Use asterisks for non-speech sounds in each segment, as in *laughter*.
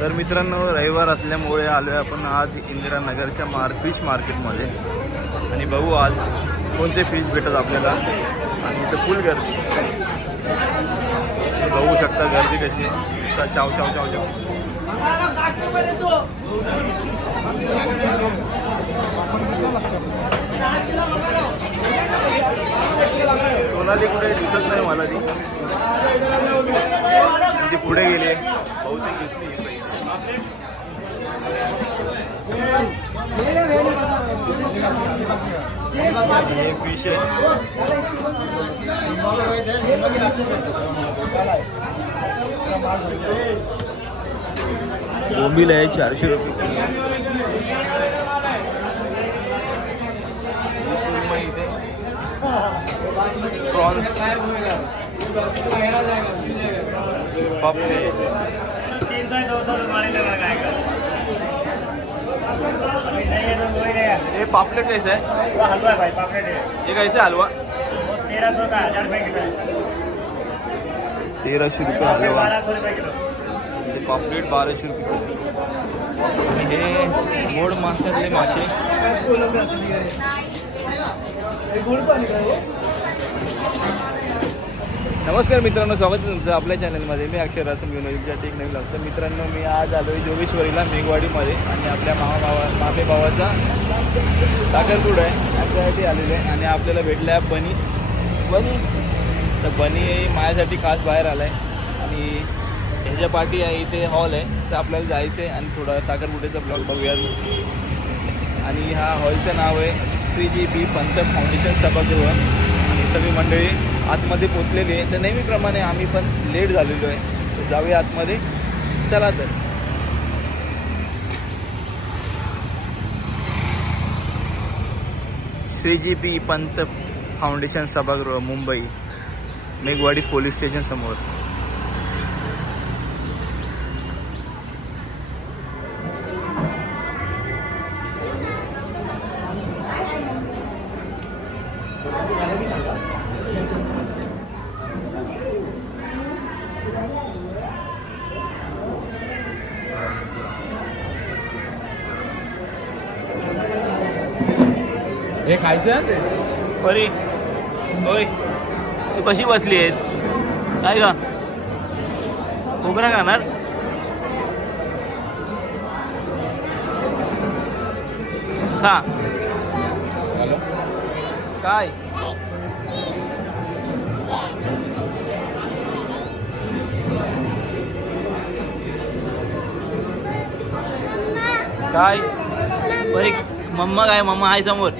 तर मित्रांनो रविवार असल्यामुळे आलो आहे आपण आज इंदिरानगरच्या मार फिश मार्केटमध्ये आणि बघू आज कोणते फिश भेटत आपल्याला. आणि इथं फुल गर्दी. बघू शकता गर्दी कशी चाव चाव चाव चाव सोनाली कुठे दिसत नाही मला ती. पुढे गेले बहुतेक घेतली ही आहे बोंबील आहे चारशे रुपये. प्रॉन्स पापलेट तीन सौ दो सौ हमारे लगा जाएगा अभी नहीं है तो कोई नहीं है। हे पापलेट कैसे? आहे वो हलवा है भाई पापलेट है। हे कैसे आहे हलवा? वो तेरह सौ का हजार रुपये किलो है। तेराशे रुपये पापलेट हलवा। बारह सौ रुपये किलो। हे पापलेट बाराशे रुपये आणि हे। गोड माशातले मासे नमस्कार मित्रांनो स्वागत आहे तुमचं आपल्या चॅनलमध्ये मी अक्षर रासम घेऊन युगसाठी एक नवीन लागतं मित्रांनो मी आज आलो आहे जोगेश्वरीला मेघवाडीमध्ये. आणि आपल्या मामा भावा मामे भावाचा साखरपूड आहे. त्याच्यासाठी आलेलं आहे. आणि आपल्याला भेटलं आहे बनी. बनी? तर बनी माझ्यासाठी खास बाहेर आला आहे आणि ह्याच्या पाठी आहे इथे हॉल आहे. तर आपल्याला जायचं आहे आणि थोडा साखरपुड्याचा ब्लॉग बघूया. आणि ह्या हॉलचं नाव आहे Shri G B Pant foundation सभागृह. आणि सगळी मंडळी आतमध्ये पोचलेली आहे. तर नेहमीप्रमाणे आम्ही पण लेट झालेलो आहे. तर जाऊया आतमध्ये. चला तर. Shri G B Pant foundation सभागृह मुंबई. मेघवाडी पोलीस स्टेशन समोर. खायचं अरे होय. तू कशी बसली आहेस? काय का खोबरा खाणार? खा. हॅलो. काय? काय? बरे मम्मा काय? मम्मा आहे समोर.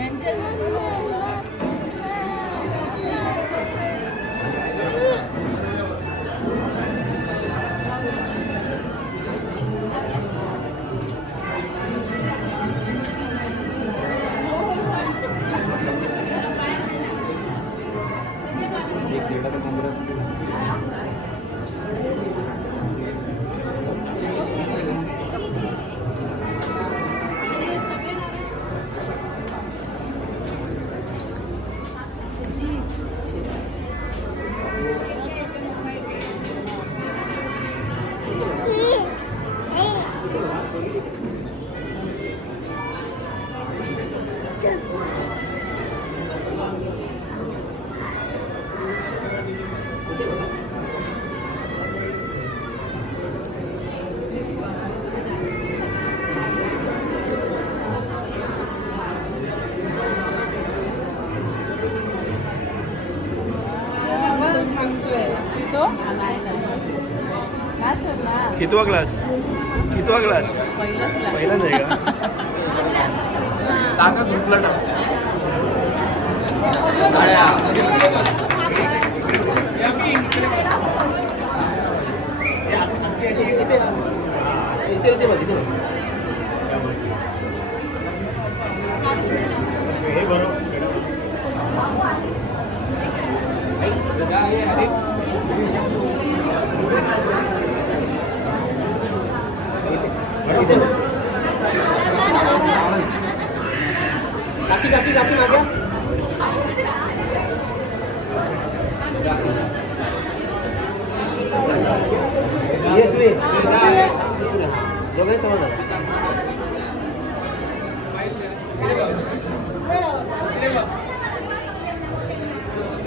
कितवा क्लास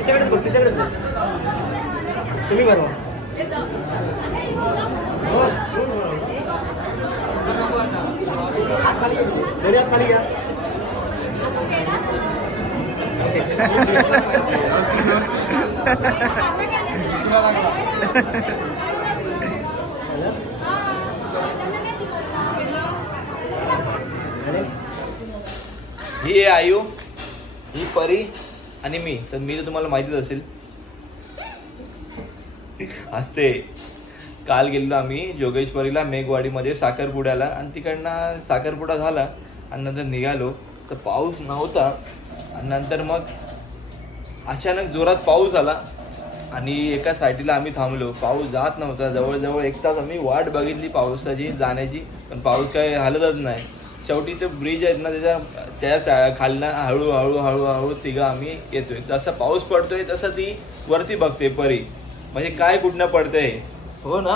तिच्याकडेच बघ तिच्याकडेच बघ. तुम्ही बरोबर दोन्ही हात खाली घ्या. ही आयु ही परी. आणि मी तर मी तर तुम्हाला माहितीच असेल. असते काल गेलो आम्ही जोगेश्वरीला मेघवाडीमध्ये साखरपुड्याला. आणि तिकडनं साखरपुडा झाला आणि नंतर निघालो. तर पाऊस नव्हता. आणि नंतर मग अचानक जोरात पाऊस आला. आणि एका साईडला आम्ही थांबलो. पाऊस जात नव्हता. जवळजवळ एक तास आम्ही वाट बघितली पावसाची जाण्याची. पण पाऊस काय हलतच नाही. शेवटी ते ब्रिज आहेत ना त्याच्या त्या खालनं हळू हळू हळू हळू तिघं आम्ही येतोय. जसा पाऊस पडतोय तसं ती वरती बघते परी. म्हणजे काय कुठनं पडतंय? हो ना?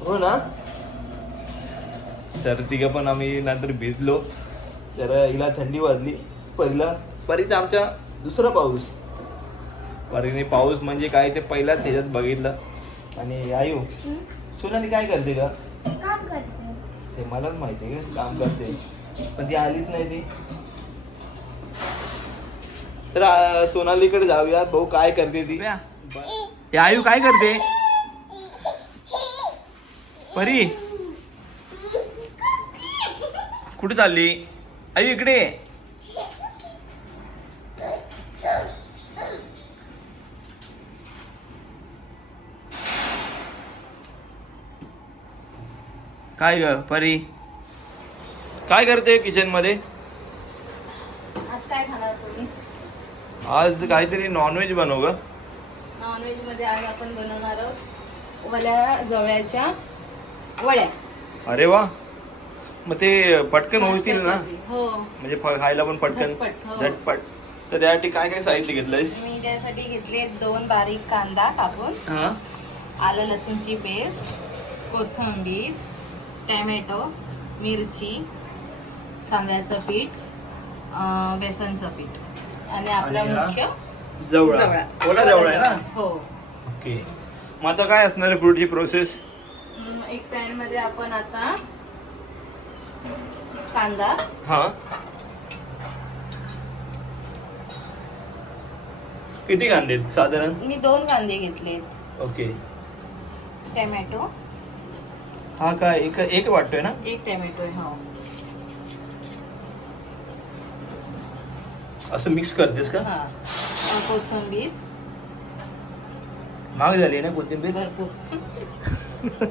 हो ना? तर तिघं पण आम्ही नंतर भिजलो. तर हिला थंडी वाजली. परीला परीचा आमच्या दुसरा पाऊस. परीने पाऊस म्हणजे काय ते पहिलाच त्याच्यात बघितलं. आणि आयु सोनाली काय करते का काम करते. ते मलाच माहिती आहे का? काम करते. पण ती आलीच नाही ती. तर आ, सोनालीकडे जाऊया. भाऊ काय करते ती? हे आयु काय करते? परी. कुठे चालली? आयु इकडे. ये. काय ग परी? काय करते किचनमध्ये? आज काय खाणार तुम्ही? आज काहीतरी नॉनव्हेज बनव ग. नॉनव्हेजमध्ये आज आपण बनवणार आहोत वल्या जवळ्याच्या वड्या. अरे वा. मग ते पटकन होतील ना. हो. म्हणजे फ- खायला पण पटकन? झटपट, हो. झटपट. तर त्यासाठी काय काय साहित्य घेतलंय मी त्यासाठी घेतले दोन बारीक कांदा कापून हा. आलं लसूणची पेस्ट कोथिंबीर टॅमॅटो मिरची तांदळाचं पीठ बेसनचं पीठ. आणि आपला आणि हा? मुख्य जवळा. जवळा. ओला जवळा आहे ना? हो. ओके. मग आता काय असणार आहे पुढची प्रोसेस हम्म, एक पॅनमध्ये आपण आता कांदा. हा. किती कांदे आहेत साधारण? मी दोन कांदे घेतले ओके. टॅमॅटो. हा काय एक एक वाटतोय ना? एक टॅमॅटो आहे हो. असं मिक्स करतेस का? हा. कोथिंबीर. महाग झाली ना कोथिंबीर? भरपूर.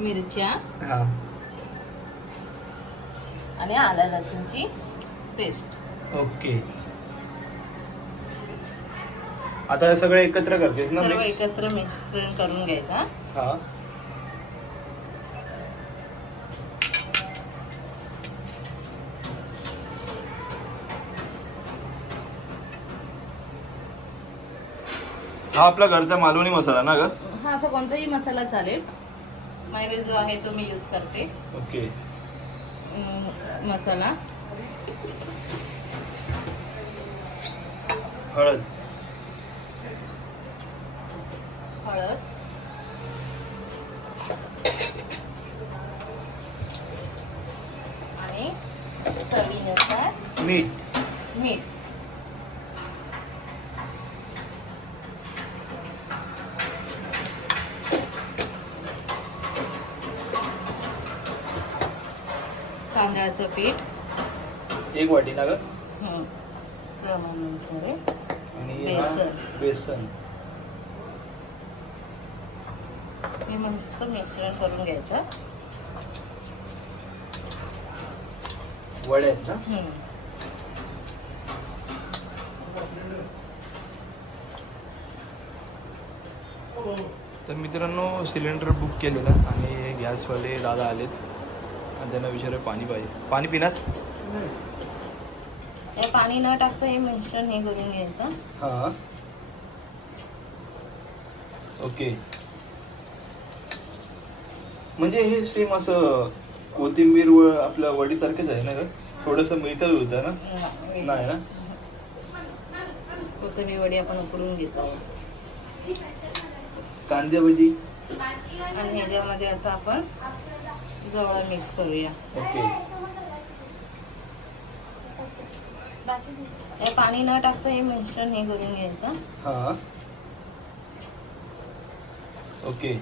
मिरच्या. हा. आणि आला लसूणची पेस्ट ओके. आता सगळं एकत्र करतेस ना सर्व मिक्स एकत्र मिक्स करून घ्यायचा हा हा आपला घरचा मालवणी मसाला ना ग? हा असा कोणताही मसाला चालेल. माझ्याकडे जो आहे तो मी यूज करते. ओके. अं, मसाला. हळद. हळद. आणि चवीनुसार मीठ. मीठ. तांदळाचं पीठ. एक वाटी ना ग प्रमाणानुसार बेसन. बेसन. मस्त मिश्रण करून घ्यायचं. वड्या आहेत ना? हं. तर मित्रांनो सिलेंडर बुक केलेलं आणि गॅसवाले दादा आलेत. आणि त्यांना विचार पाणी पाहिजे. पाणी पिणार? हे पाणी न टाकता हे मिश्रण हे करून घ्यायचं. हां. ओके. म्हणजे हे सेम असं कोथिंबीर व आपल्या वडीसारखेच आहे ना ग? थोडंसं मिळतं होतं ना? नाही ना? कोथिंबीर वडी आपण उकडून घेतो. कांदे भजी? आणि ह्याच्यामध्ये आता आपण जवळ मिक्स करूया. ओके. हे पाणी न टाकता हे मिश्रण हे करून घ्यायचं. हा. ओके.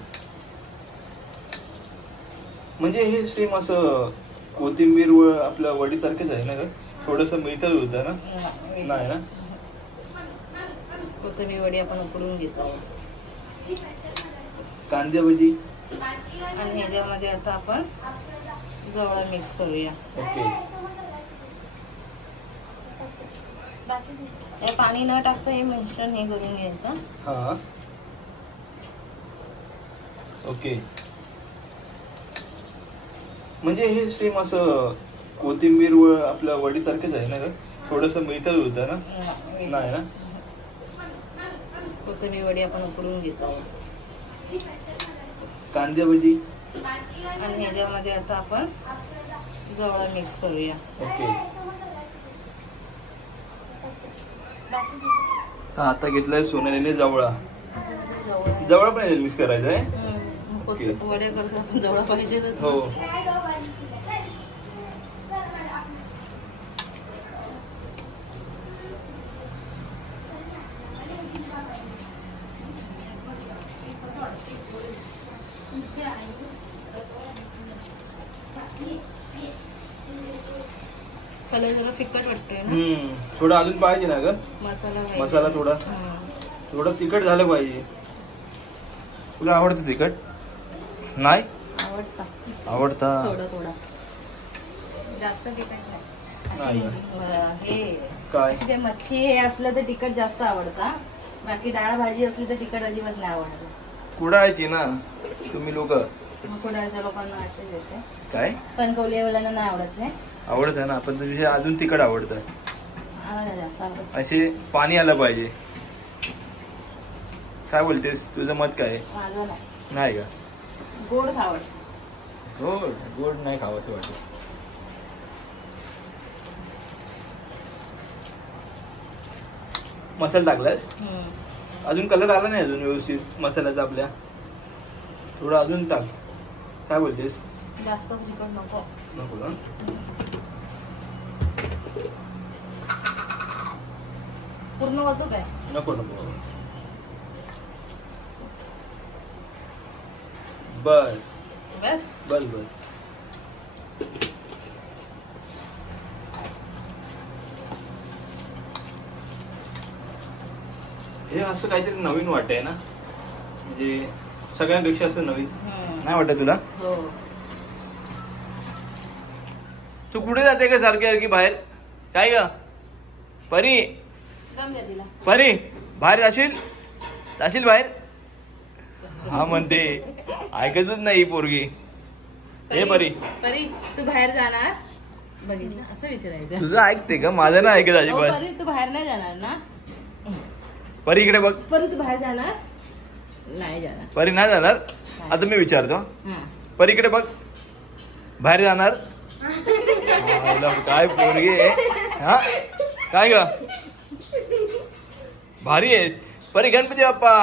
म्हणजे हे सेम असं कोथिंबीर व आपल्या वडीसारखेच आहे ना ग? थोडंसं मिळतं होतं ना? नाही ना? कोथिंबीर वडी आपण उकडून घेतो. कांदे भजी आणि ह्याच्यामध्ये आता आपण जवळ मिक्स करूया. ओके. पाणी न टाकता हे मिश्रण हे करून घ्यायचं. हा. ओके. म्हणजे हे सेम असं कोथिंबीर व आपल्या वडीसारखेच आहे ना ग? थोडंसं मिळतं होतं ना? नाही ना? कोथिंबीर वडी आपण उकडून घेतो. कांदे भजी आणि ह्याच्यामध्ये आता आपण जवळ मिक्स करूया. ओके. हा आता घेतलाय सोनालीने जवळा. जवळ. पण मिक्स करायचं आहे? वड्या करतो जवळ पाहिजे हो. कलर जरा फिकट वाटतोय ना. हम्म थोडं अजून पाहिजे ना ग. मसाला पाहिजे. मसाला थोडा. थोडं तिखट झालं पाहिजे. तुला आवडतं तिखट? नाही? आवडता. आवडता. थोडा थोडा. जास्त तिखट नाही. नाही. अशी, अं, हे काय? अशी मच्छी हे असलं तर तिखट जास्त आवडता बाकी डाळ भाजी असली तर तिखट अजिबात नाही आवडत. कुडायची ना तुम्ही लोक. मग कुडाळच्या लोकांना असे देते काय? कणकवलीवाल्यांना नाही आवडत नाही. आवडत आहे ना? पण तुझे अजून तिखट आवडतं. असे पाणी आलं पाहिजे. काय बोलतेस? तुझं मत काय नाही. का? गोड गोड? गोड नाही खावं असं वाटत. मसाला टाकलास? अजून कलर आला नाही अजून व्यवस्थित मसाल्याचा आपल्या? थोडं अजून टाक. काय बोलतेस? जास्त नको. नको ना पूर्ण करतो काय? नको नको. बस. बस? बस बस. हे असं काहीतरी नवीन वाटतंय ना? म्हणजे सगळ्यांपेक्षा असं नवीन. नाही वाटत तुला? हो. तू कुठे जाते का सारखी सारखी बाहेर? काय ग? परी? परी बाहेर जाशील? जाशील बाहेर? हा म्हणते ऐकतच नाही पोरगी. हे परी परी. तू बाहेर जाणार? बघितलं असं विचारायचं. तुझं ऐकते का? माझं ना ऐकत अजिबात. परी तू बाहेर नाही जाणार ना? परी इकडे बघ. परी तू बाहेर जाणार? नाही जाणार. परी नाही जाणार? आता मी विचारतो. परी इकडे बघ. बाहेर जाणार? *laughs* काय पोरगी हा? काय ग? भारी आहे. परी गणपती बाप्पा.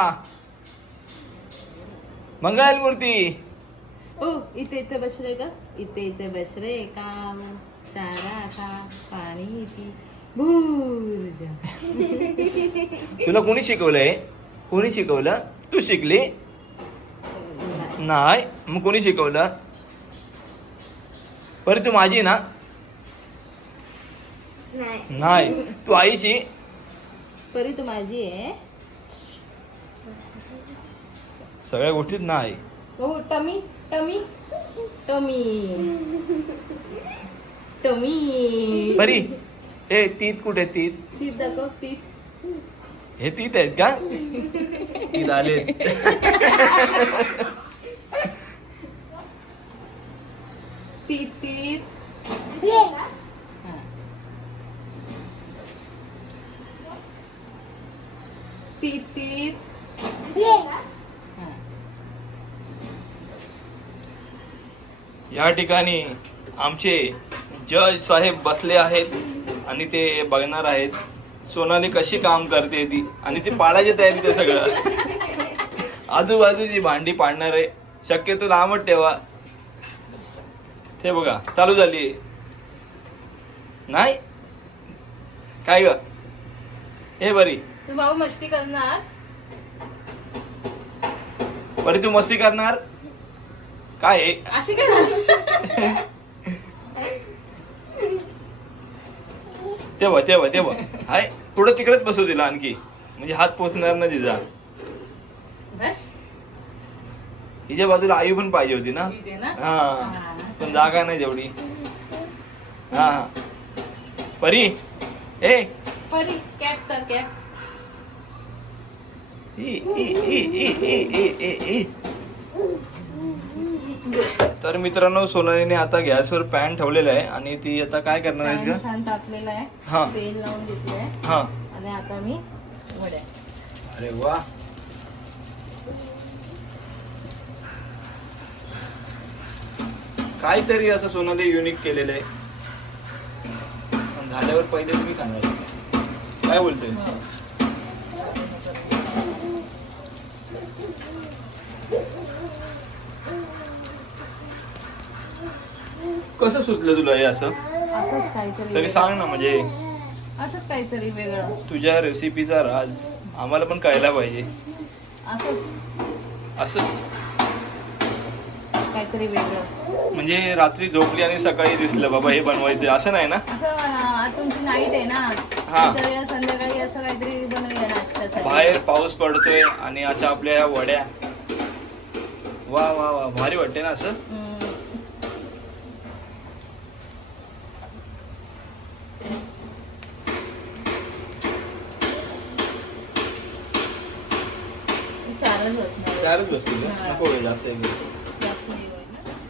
मंगल मूर्ती. हो इथे इथे बसले का? इथे इथे बसरे का? चारा का पाणी पी. तुला कोणी शिकवलंय? कोणी शिकवलं? तू शिकली? नाही मग कोणी शिकवलं? परी तू माझी ना? नाही. तू आईची परी तू माझी आहे. सगळ्या गोष्टीत नाही. हो टमी टमी टमी. टमी. परी ए तीत कुठे तीत? तीत दाखव तीत. हे तीत आहेत का? तीत आले तीत तीत हा. हा. या ठिकाणी आमचे जज साहेब बसले आहेत आणि ते बघणार आहेत. सोनाली कशी काम करते ती? आणि ती पाडायची तयारी ते सगळं. आजूबाजूची भांडी पाडणार आहे. शक्यतो लांबच ठेवा. ते बघा चालू झाली. नाही? काय ग? हे बरी. तू भाऊ मस्ती करणार? बरी तू मस्ती करणार? काय आहे? अशी काय झाली? तेव्हा तेव्हा तेव्हा. हाय पुढं तिकडेच बसू दिला आणखी. म्हणजे हात पोचणार ना तिचा. बस. हिच्या बाजूला आई पण पाहिजे होती ना? इथे ना? हा. पण जागा नाही जेवढी हा हा. परी. ए. परी कॅप कर कॅप. तर मित्रांनो सोनालीने आता गॅसवर पॅन ठेवलेला आहे आणि ती आता काय करणार का छान टाकलेला हा. आहे तेल लावून घेतलंय. हा. आणि आता मी वड्या अरे वा. काहीतरी असं सोनाली युनिक केलेलं आहे. पण झाल्यावर पहिले तुम्ही सांगा. काय बोलते कसं सुचलं तुला हे असं? असंच काहीतरी तरी. सांग ना म्हणजे. असंच काहीतरी वेगळं. तुझ्या रेसिपीचा राज आम्हाला पण कळला पाहिजे. असंच. असंच. काहीतरी वेगळं. म्हणजे रात्री झोपली आणि सकाळी दिसलं बाबा हे बनवायचं असं नाही ना? असं अं, आज तुमची नाईट आहे ना. हा. तर संध्याकाळी असं काहीतरी बनवूया नाश्त्यासाठी. बाहेर पाऊस पडतोय आणि आता आपल्या या वड्या. वा वा वा. भारी वाटते ना असं? हम्म. चारच असणार चारच बसतील. नको होईल असं एक. नाही.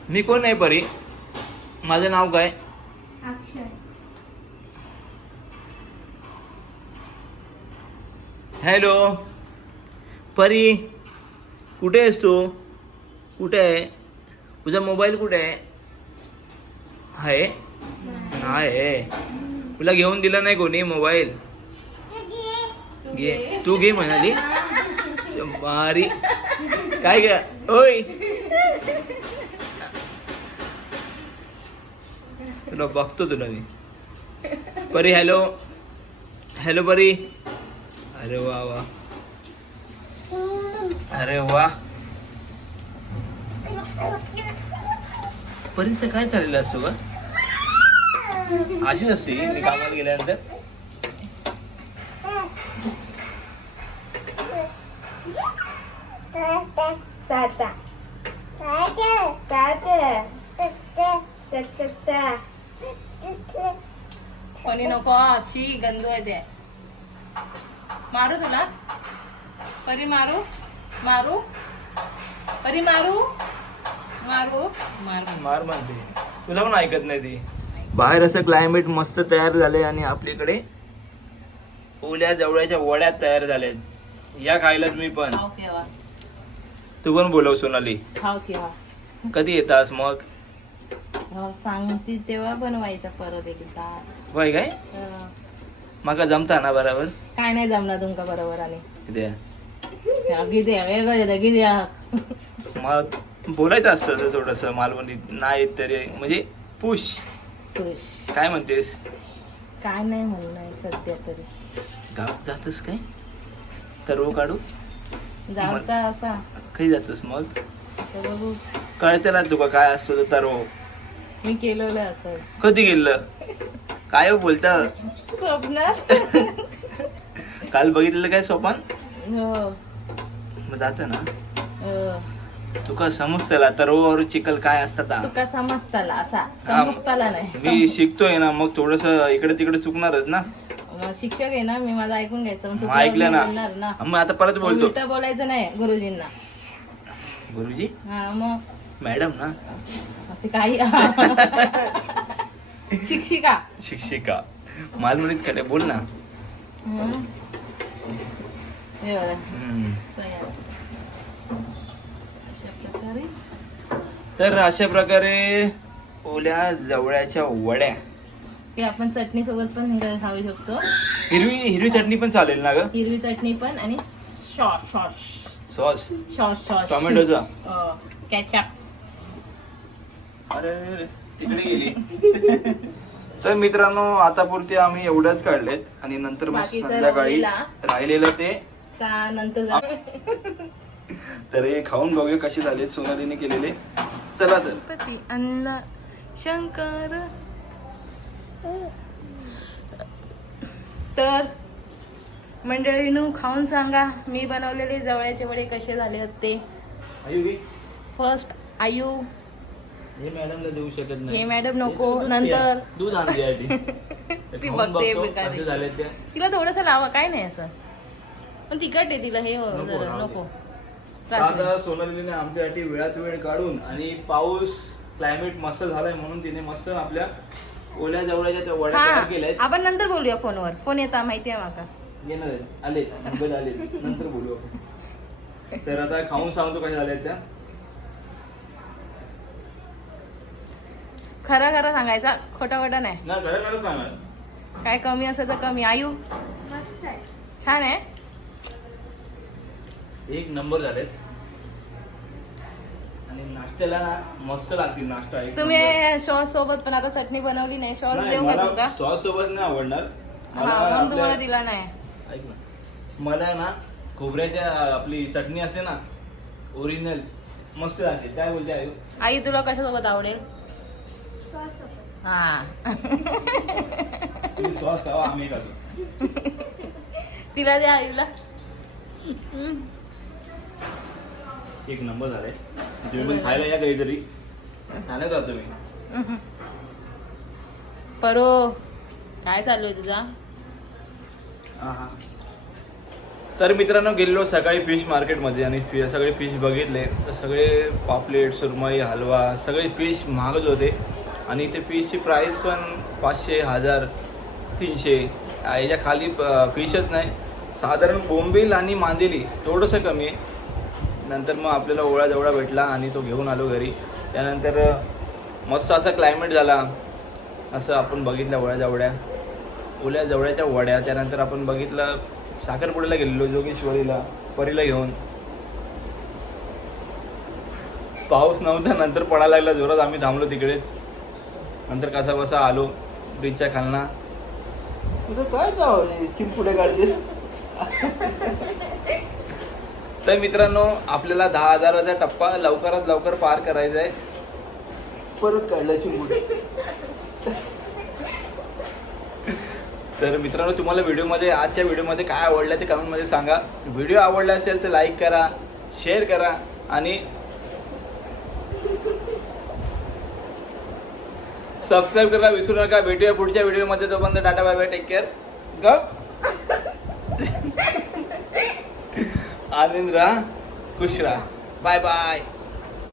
मी कोण आहे परी? माझं नाव काय? अक्षय. हॅलो. परी कुठे आहेस तू? कुठे आहे? तुझा मोबाईल कुठे आहे? आहे? नाही. आहे. तुला घेऊन दिला नाही कोणी मोबाईल? घे. तू घे म्हणाली. *laughs* बारी काय ग? ओय तुला बघतो तुला मी. परी हॅलो. हॅलो परी. अरे वा वा. अरे वा. परीचं काय चाललेलं असतो का अशीच असते मी कामाला गेल्यानंतर? कोणी नको अशी गंदू आहे ते मारू तुला? परी मारू? मारू? परी मारू? मारू? मारू. मार म्हणते. तुला पण ऐकत नाही ती. बाहेर असं क्लायमेट मस्त तयार झालंय आणि आपल्याकडे ओल्या जवळच्या वड्या तयार झाल्यात. या खायला तुम्ही पण. खाऊ केव्हा? तू पण बोलव सोनाली? खाऊ केव्हा कधी येतास मग? हो, सांगते तेव्हा बनवायचा परत एकदा. होय काय? अं, माका जमता ना बरोबर? काय नाही जमणार तुमका बरोबर आणि. द्या वेगळं येतं किती मग बोलायचं असतं थोडस मालवणी नाही येत तरी म्हणजे पुश. खुश काय म्हणतेस? काय नाही म्हणणं सध्या तरी. गावात जातस काय? तरव काढू? असा काही जातस मग. तर बघू. कळतं ना तुका काय असतो तो मी केलेलं असं. कधी गेलं काय हो बोलता? स्वप्नात. काल बघितलेलं काय सोपान हो. मग जात ना. हो. तुका समजतला तरवावर चिखल काय असतात हा. तुका समजताला असा. समजताला नाही. मी शिकतोय ना मग थोडस इकडे तिकडे चुकणारच ना. मग शिक्षक आहे ना मी माझं ऐकून घ्यायचं. मग ऐकलं ना. बोलणार ना. मग आता परत बोलतो. उलट बोलायचं नाही गुरुजींना. गुरुजी? हा मग? मॅडम ना? ते काही शिक्षिका. शिक्षिका. मालवणीत कडे बोल ना. हं. हे बघा. हम्म. तयार अशा प्रकारे. तर अशा प्रकारे ओल्या जवळ्याच्या वड्या. हे आपण चटणी सोबत पण खाऊ शकतो. हिरवी हिरवी चटणी पण चालेल ना ग? हिरवी चटणी पण आणि sauce sauce. Sauce? Sauce sauce. टोमॅटोचा? कॅचअप अरे तिकडे गेली. तर मित्रांनो आतापुरती आम्ही एवढ्याच काढलेत आणि नंतर मग संध्याकाळी राहिलेला. ते. नंतर तर हे खाऊन बघूया कसे झाले सोनालीने केलेले. चला तर. अन्न शंकर तर मंडळीनू खाऊन सांगा मी बनवलेले जवळचे वडे कसे झाले होते आयुरी फर्स्ट आयू. हे मॅडमला देऊ शकत नाही. हे मॅडम नको, नंतर. दूध ती. *laughs* बघते ते. तिला थोडस लावा काय नाही असं. पण तिखट आहे तिला हे हो, नको. आता सोनालीने आमच्यासाठी वेळात वेळ काढून आणि पाऊस क्लायमेट मस्त झालाय म्हणून तिने मस्त आपल्या ओल्या जवळच्या त्या वड्या तयार केल्यात. आपण नंतर बोलूया फोनवर. फोन येता माहिती आहे माका. येणार आहेत. आले मुंबईला आले नंतर बोलू आपण. तर आता खाऊन सांगतो कशा झाल्या त्या. खरा खरा सांगायचा. खोटा खोटा नाही. ना खरं खरं सांगा काय कमी असेल तर कमी. आयू? छान आहे. एक नंबर झालेत. आणि नाश्त्याला ना मस्त लागतील नाश्ता. एक तुम्ही नंबर. सॉस सोबत पण आता चटणी बनवली नाही. सॉस नाही, देऊ का मला तुका सॉस सोबत नाही आवडणार. मला हा म्हणून आपल्या- तुम्हाला दिला नाही. ऐक ना. मला ना खोबऱ्याच्या आपली चटणी असते ना ओरिजिनल मस्त लागते. काय बोलते आई? आई तुला कशासोबत आवडेल? हा. तुम्ही सॉस खावा आम्ही खातो. *laughs* तिला द्या आईला. एक नंबर झालाय. तुम्ही पण खायला या काहीतरी. ठाण्यात राहतो मी परो काय चालू आहे तुझा? तर मित्रांनो गेलेलो सकाळी फिश मार्केटमध्ये आणि फि- सगळे फिश बघितले. तर सगळे पापलेट सुरमई हलवा सगळे फिश महागच होते. आणि ते फिशची प्राईस पण पाचशे हजार तीनशे. याच्या खाली फिशच नाही. साधारण बोंबील आणि मांदेली थोडंसं कमी आहे. नंतर मग आपल्याला ओळा जवळा भेटला आणि तो घेऊन आलो घरी. त्यानंतर मस्त असा क्लायमेट झाला. असं आपण बघितलं ओळ्या जवळ्या. ओल्या जवळ्याच्या वड्या. त्यानंतर आपण बघितलं साखरपुड्याला गेलेलो जोगेश्वरीला परीला घेऊन. पाऊस नव्हता नंतर पडायला लागला. जोरात आम्ही थांबलो तिकडेच. नंतर कसा बसा आलो ब्रिजच्या खालना. काय चिंपुडे काढतेस? *laughs* तर मित्रांनो आपल्याला दहा हजाराचा टप्पा लवकरात लवकर पार करायचा आहे. परत काढल्याची चिंपुडे तर मित्रांनो तुम्हाला व्हिडिओमध्ये आजच्या व्हिडिओमध्ये काय आवडलं ते कमेंटमध्ये सांगा. व्हिडिओ आवडला असेल तर लाईक करा शेअर करा आणि सबस्क्राईब करायला विसरू नका. भेटूया पुढच्या व्हिडिओमध्ये. तोपर्यंत tata bye bye take care ग आनंद राहा खुश राहा बाय बाय